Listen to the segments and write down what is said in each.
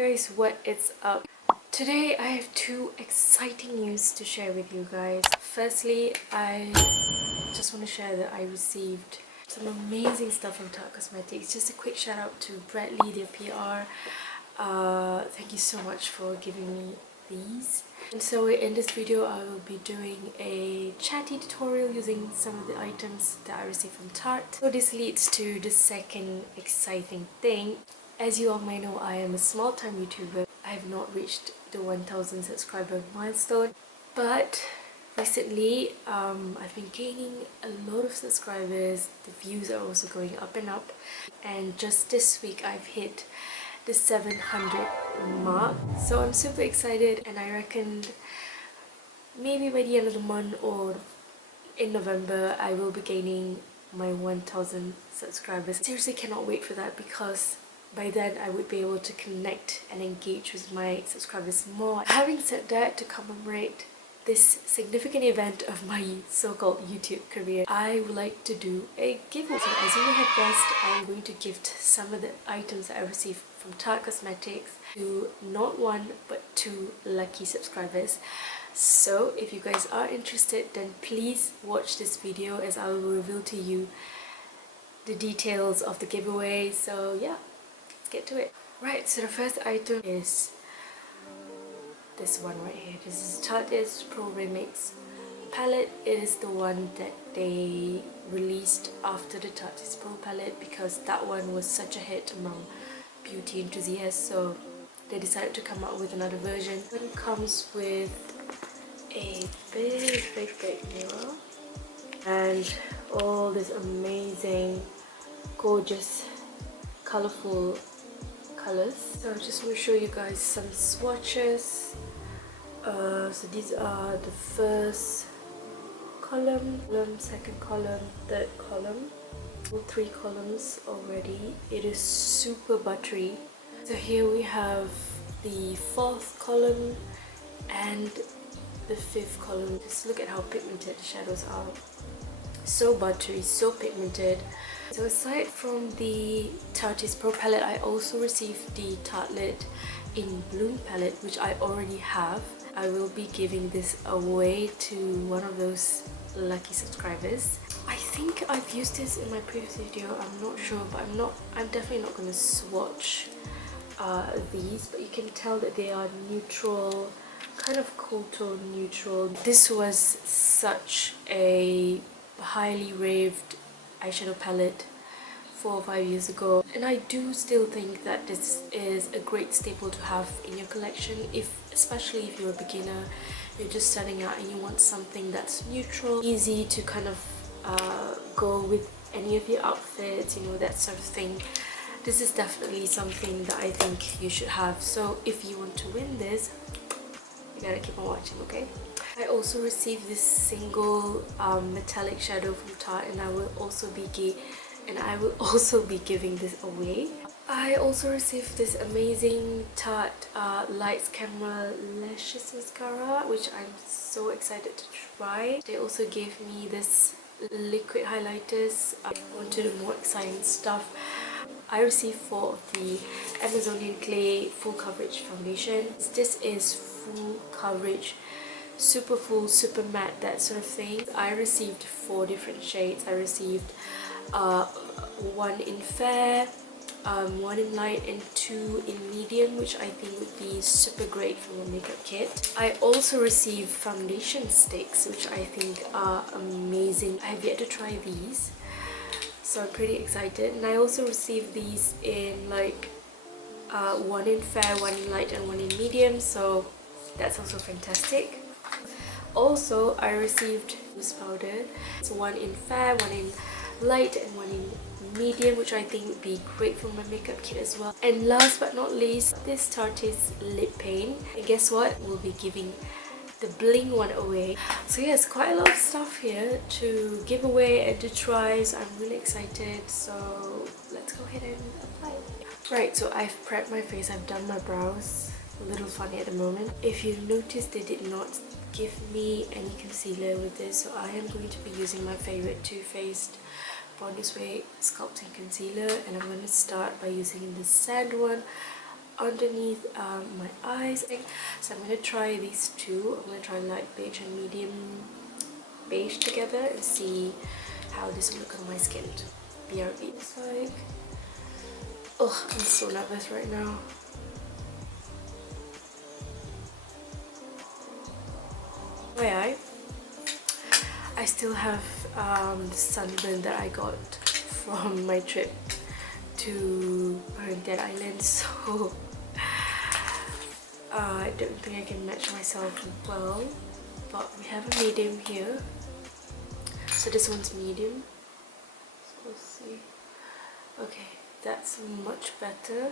guys, what is up? Today I have two exciting news to share with you guys. Firstly, I just want to share that I received some amazing stuff from Tarte Cosmetics. Just a quick shout out to Bradley, their PR. Thank you so much for giving me these. And so in this video I will be doing a chatty tutorial using some of the items that I received from Tarte. So this leads to the second exciting thing. As you all may know, I am a small-time YouTuber. I have not reached the 1000 subscriber milestone, but recently I've been gaining a lot of subscribers. The views are also going up and up, and just this week I've hit the 700 mark. So I'm super excited, and I reckon maybe by the end of the month or in November I will be gaining my 1000 subscribers. Seriously cannot wait for that, because by then I would be able to connect and engage with my subscribers more. Having said that, to commemorate this significant event of my so-called YouTube career, I would like to do a giveaway. So as you may have guessed, I'm going to gift some of the items that I received from Tarte Cosmetics to not one but two lucky subscribers. So if you guys are interested, then please watch this video as I will reveal to you the details of the giveaway. So yeah, get to it. Right, so the first item is this one right here. This is Tarte's Pro Remix palette. It is the one that they released after the Tarte's Pro palette, because that one was such a hit among beauty enthusiasts, so they decided to come out with another version. It comes with a big mirror and all this amazing, gorgeous, colorful colors. So I just want to show you guys some swatches. So these are the first column, second column, third column. All three columns already. It is super buttery. So here we have the fourth column and the fifth column. Just look at how pigmented the shadows are. So buttery, so pigmented. So aside from the Tarte's Pro palette, I also received the Tartelette in Bloom palette, which I already have. I will be giving this away to one of those lucky subscribers. I think I've used this in my previous video, I'm not sure, but I'm definitely not going to swatch these, but you can tell that they are neutral, kind of cool tone neutral. This was such a highly raved eyeshadow palette 4 or 5 years ago, and I do still think that this is a great staple to have in your collection, especially if you're a beginner, you're just starting out and you want something that's neutral, easy to kind of go with any of your outfits, you know, that sort of thing. This is definitely something that I think you should have. So if you want to win this, you gotta keep on watching, okay? I also received this single metallic shadow from Tarte, and I will also be giving this away. I also received this amazing Tarte Lights Camera Lashes Mascara, which I'm so excited to try. They also gave me this liquid highlighters. On to the more exciting stuff. I received 4 of the Amazonian Clay Full Coverage Foundation. This is full coverage, super full, super matte, that sort of thing. I received 4 different shades. I received one in fair, one in light, and 2 in medium, which I think would be super great from a makeup kit. I also received foundation sticks, which I think are amazing. I have yet to try these, so I'm pretty excited. And I also received these in like one in fair, one in light, and one in medium, so that's also fantastic. Also, I received loose powder. So one in fair, one in light, and one in medium, which I think would be great for my makeup kit as well. And last but not least, this Tarte's lip paint. And guess what? We'll be giving the bling one away. So yes, quite a lot of stuff here to give away and to try, so I'm really excited. So let's go ahead and apply it. Right, so I've prepped my face, I've done my brows. A little funny at the moment. If you noticed, they did not give me any concealer with this, so I am going to be using my favorite Too Faced Born This Way Sculpting Concealer, and I'm going to start by using the sand one. underneath my eyes. So I'm going to try these two. I'm going to try light beige and medium beige together and see how this will look on my skin. BRB. It's like, oh, I'm so nervous right now. I still have the sunburn that I got from my trip to Dead Island, so I don't think I can match myself well, but we have a medium here. So this one's medium, so let's see. Okay, that's much better.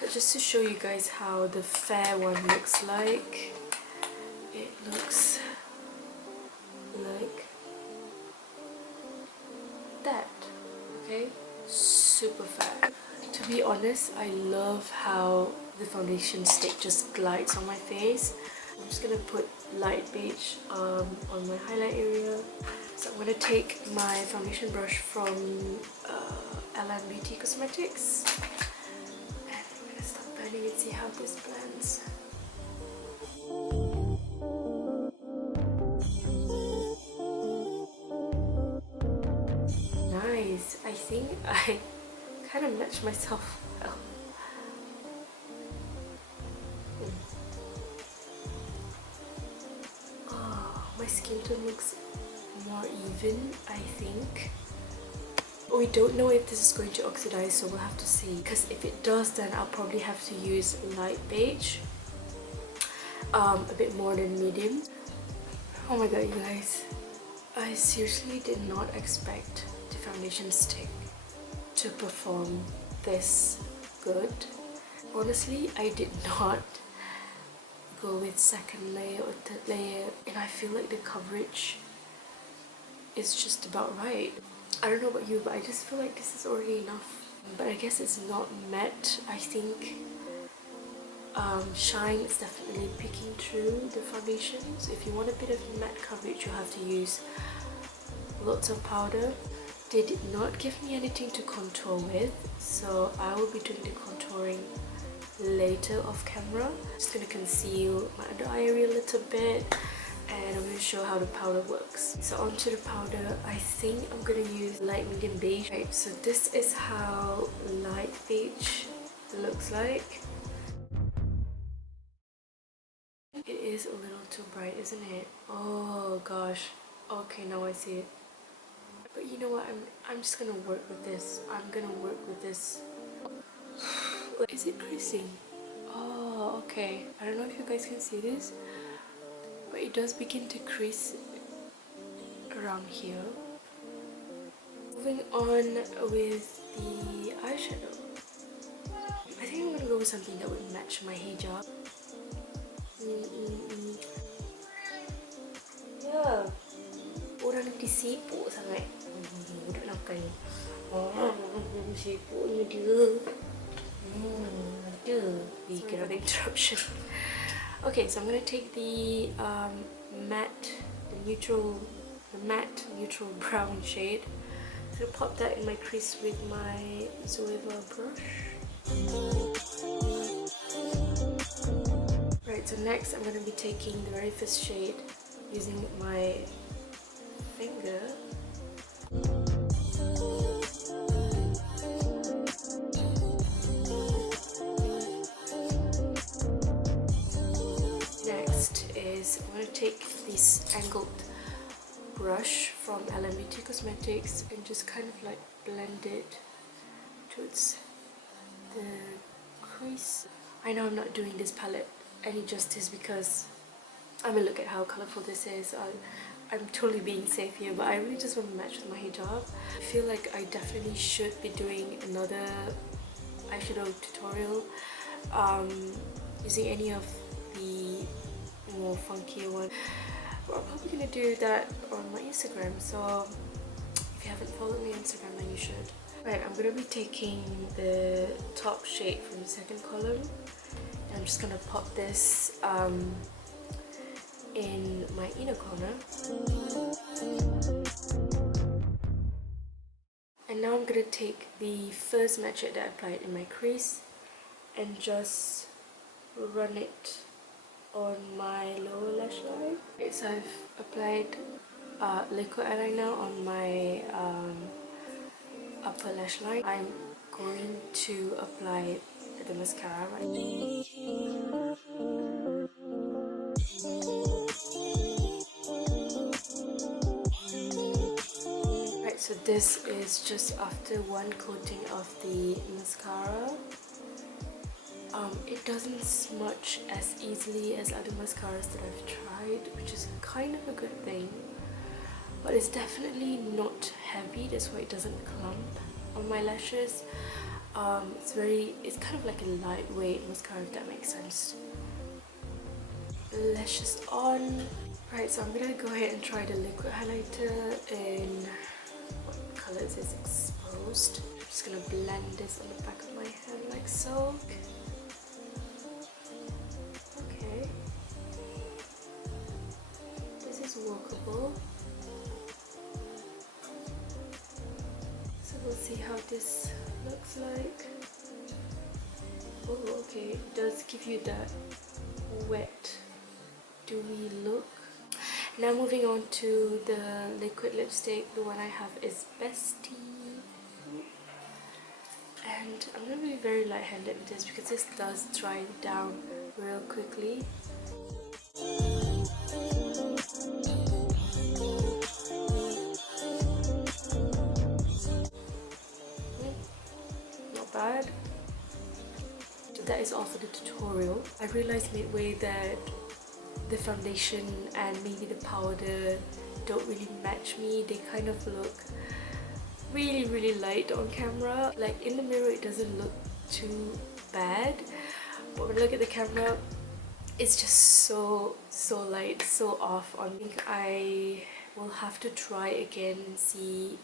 But just to show you guys how the fair one looks like, it looks like that. Okay, super fair. To be honest, I love how the foundation stick just glides on my face. I'm just gonna put light beige on my highlight area. So I'm gonna take my foundation brush from LM Beauty Cosmetics and I'm gonna start blending and see how this blends. Nice. I think I kind of matched myself well. Oh, my skin tone looks more even, I think. We don't know if this is going to oxidize, so we'll have to see. Because if it does, then I'll probably have to use light beige. A bit more than medium. Oh my god, you guys. I seriously did not expect the foundation stick to perform this good. Honestly, I did not go with second layer or third layer, and I feel like the coverage is just about right. I don't know about you, but I just feel like this is already enough. But I guess it's not matte. I think shine is definitely peeking through the foundation. So if you want a bit of matte coverage, you have to use lots of powder. They did not give me anything to contour with, so I will be doing the contouring later off camera. Just gonna conceal my under eye area a little bit, and I'm going to show how the powder works. So onto the powder, I think I'm going to use light medium beige. Right, so this is how light beige looks like. It is a little too bright, isn't it? Oh gosh. Okay, now I see it. But you know what? I'm just gonna work with this. I'm gonna work with this. Is it creasing? Oh, okay. I don't know if you guys can see this, but it does begin to crease around here. Moving on with the eyeshadow. I think I'm gonna go with something that would match my hijab. Yeah. Orang nanti sibuk sangat. Budak nakal ni. Sibuknya dia. Ada. Kira ada interruption. Okay, so I'm gonna take the matte neutral brown shade. I'm gonna pop that in my crease with my Zoeva brush. Right, so next I'm gonna be taking the very first shade using my finger. Next is I'm going to take this angled brush from Beauty Cosmetics and just kind of like blend it towards the crease. I know I'm not doing this palette any justice because I mean, look at how colourful this is. I'm totally being safe here, but I really just want to match with my hijab. I feel like I definitely should be doing another eyeshadow tutorial using any of the more funkier one. But I'm probably going to do that on my Instagram, so if you haven't followed me on Instagram, then you should. Right, I'm going to be taking the top shade from the second column, and I'm just going to pop this in my inner corner. And now I'm going to take the first matte shade that I applied in my crease and just run it on my lower lash line. Okay, so I've applied liquid eyeliner on my upper lash line. I'm going to apply the mascara right now. Right, so this is just after one coating of the mascara. It doesn't smudge as easily as other mascaras that I've tried, which is kind of a good thing. But it's definitely not heavy, that's why it doesn't clump on my lashes. It's kind of like a lightweight mascara, if that makes sense. Lashes on. Right, so I'm gonna go ahead and try the liquid highlighter in what color is this? Exposed. I'm just gonna blend this on the back of my hand like so. Okay. This is workable. So we'll see how this looks like. Oh, okay. It does give you that wet, dewy look. Now moving on to the liquid lipstick. The one I have is Bestie. And I'm going to be very light-handed with this because this does dry down real quickly. Not bad. So that is all for the tutorial. I realized midway that the foundation and maybe the powder don't really match me. They kind of look really light on camera. Like in the mirror it doesn't look too bad, but when I look at the camera it's just so light, so off on me. I will have to try again and see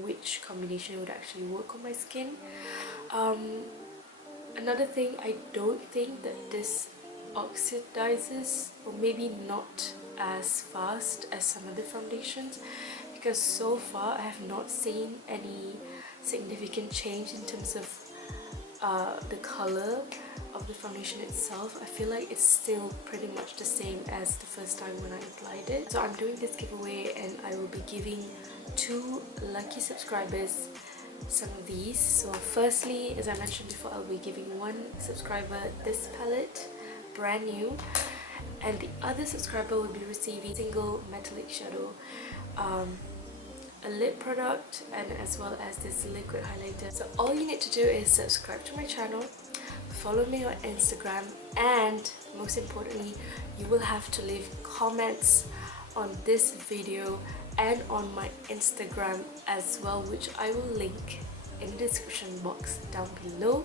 which combination would actually work on my skin. Another thing, I don't think that this oxidizes, or maybe not as fast as some other foundations, because so far I have not seen any significant change in terms of the color of the foundation itself. I feel like it's still pretty much the same as the first time when I applied it. So I'm doing this giveaway and I will be giving 2 lucky subscribers some of these. So firstly, as I mentioned before, I'll be giving 1 subscriber this palette, brand new, and the other subscriber will be receiving a single metallic shadow, a lip product, and as well as this liquid highlighter. So all you need to do is subscribe to my channel, follow me on Instagram, and most importantly, you will have to leave comments on this video and on my Instagram as well, which I will link in the description box down below.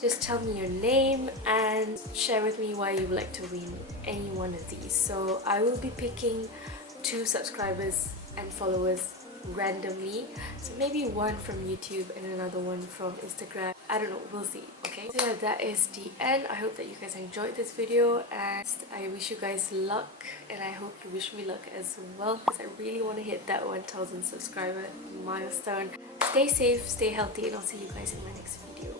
Just tell me your name and share with me why you would like to win any one of these. So I will be picking 2 subscribers and followers randomly, so maybe 1 from YouTube and another one from Instagram. I don't know, we'll see. Okay, so that is the end. I hope that you guys enjoyed this video, and I wish you guys luck, and I hope you wish me luck as well, because I really want to hit that 1000 subscriber milestone. Stay safe, stay healthy, and I'll see you guys in my next video.